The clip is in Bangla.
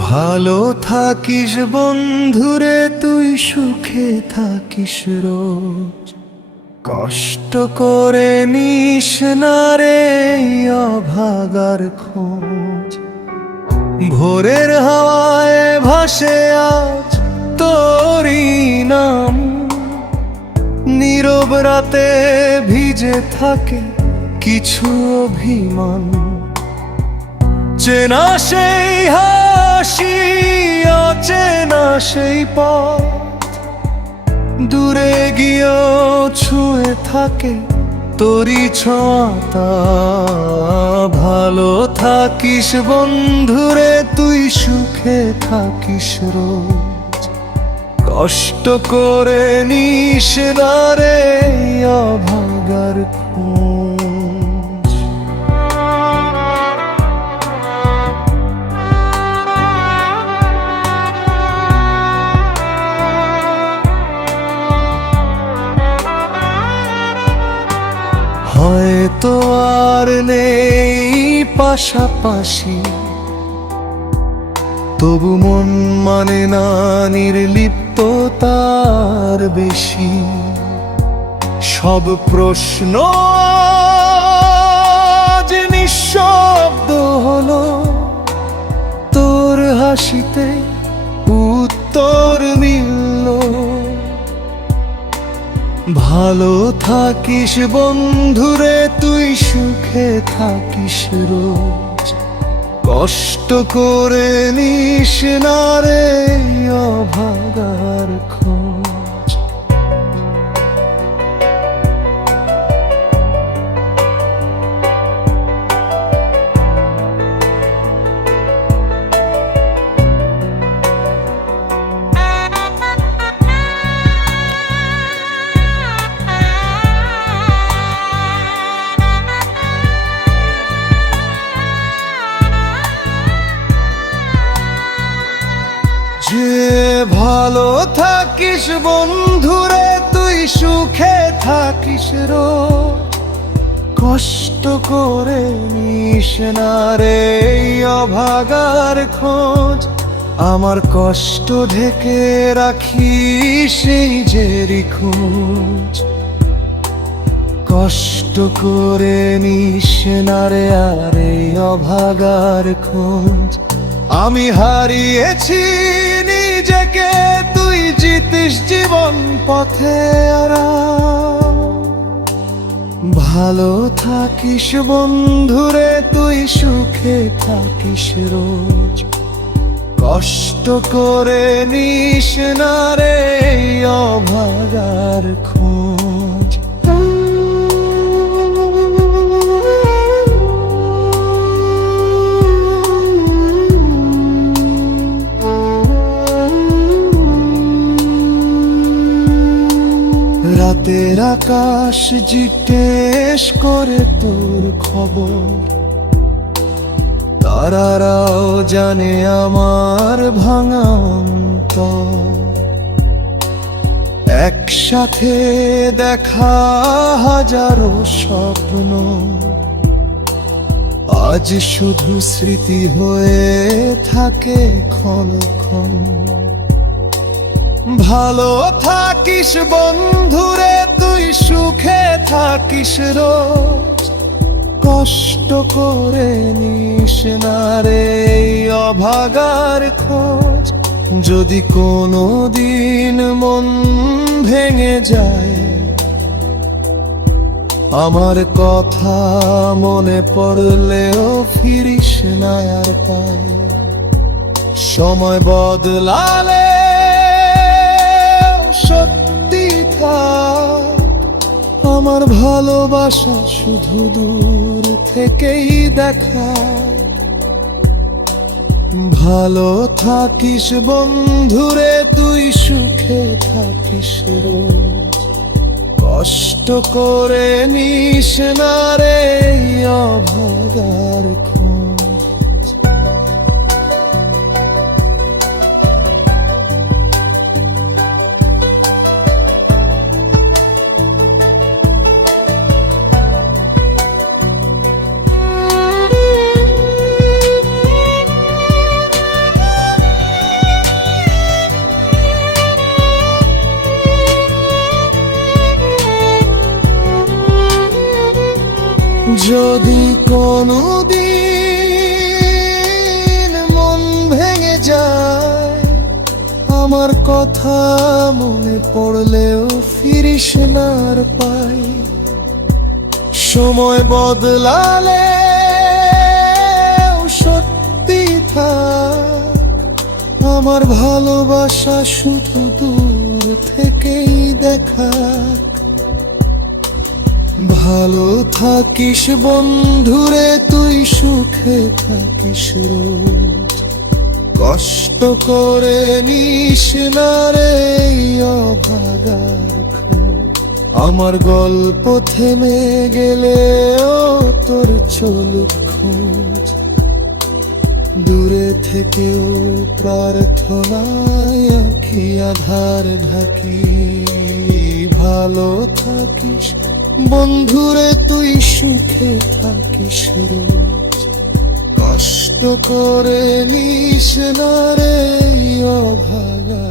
ভালো থাকিস বন্ধুরে, তুই সুখে থাকিস রোজ। কষ্ট করে নিস না রে এই অভাগার খোঁজ। ভোরের হাওয়ায় ভাসে আজ তোরই নাম, নীরব রাতে ভিজে থাকে কিছু অভিমান। চেনা সেই হাসি, অচেনা সেই পথ, দূরে গিয়েও ছুঁয়ে থাকে তোরই ছোঁয়াটা। ভালো থাকিস বন্ধুরে, তুই সুখে থাকিস রোজ। কষ্ট করে নিস না রে এই অভাগার খোঁজ। হয়তো আর নেই পাশাপাশি, তবু মন মানে না নির্লিপ্ততার বেশি। সব প্রশ্ন আজ নিঃশব্দ হলো, তোর হাসিতে উত্তর মিলল। ভালো থাকিস বন্ধুরে, তুই সুখে থাকিস রোজ। কষ্ট করে নিস না রে এই অভাগার খোঁজ। যে ভালো থাকিস বন্ধুরে, তুই সুখে থাকিস রোজ। কষ্ট করে নিস না রে এই অভাগার খোঁজ। আমার কষ্ট ঢেকে রাখিস এই যে খোঁজ। কষ্ট করে নিস না রে আর এই অভাগার খোঁজ। আমি হারিয়েছি নিজেকে, তুই জিতিস জীবন পথে আরাম। ভালো থাকিস বন্ধুরে, তুই সুখে থাকিস রোজ। কষ্ট করে নিস না রে এই অভাগার খোঁজ। রাতের আকাশ জিজ্ঞেস করে তোর খবর, তারারাও জানে আমার ভাঙা অন্তর। একসাথে দেখা হাজারো স্বপ্ন আজ শুধু স্মৃতি হয়ে থাকে ক্ষণ ক্ষণ। ভালো থাকিস বন্ধুরে, তুই সুখে থাকিস রোজ। কষ্ট করে নিস না রে এই অভাগার খোঁজ। যদি কোনো দিন মন ভেঙে যায়, আমার কথা মনে পড়লেও ফিরিস না আর পাই। সময় বদলালে সত্যি থাক, আমার ভালোবাসা শুধু দূর থেকেই দেখা। ভালো থাকিস বন্ধুরে, তুই সুখে থাকিস রোজ। কষ্ট করে নিস না রে এই অভাগার খোঁজ। যদি কোনোদিন মন ভেঙে যায়, আমার কথা মনে পড়লেও ফিরিস না আর পাই। সময় বদলালে সত্যি থাক, আমার ভালোবাসা শুধু দূর থেকেই দেখাক। ভালো থাকিস বন্ধুরে তুই, সুখে থাকিস রোজ, কষ্ট করে নিস না রে এই অভাগার খোঁজ। আমার গল্প থেমে গেলেও তোর চলুক খোঁজ, দূরে থেকেও প্রার্থনায় আঁখি আধার ঢাকি। ভালো থাকিস বন্ধুরে তুই, সুখে থাকিস রোজ, কষ্ট করে নিস না রে এই অভাগা।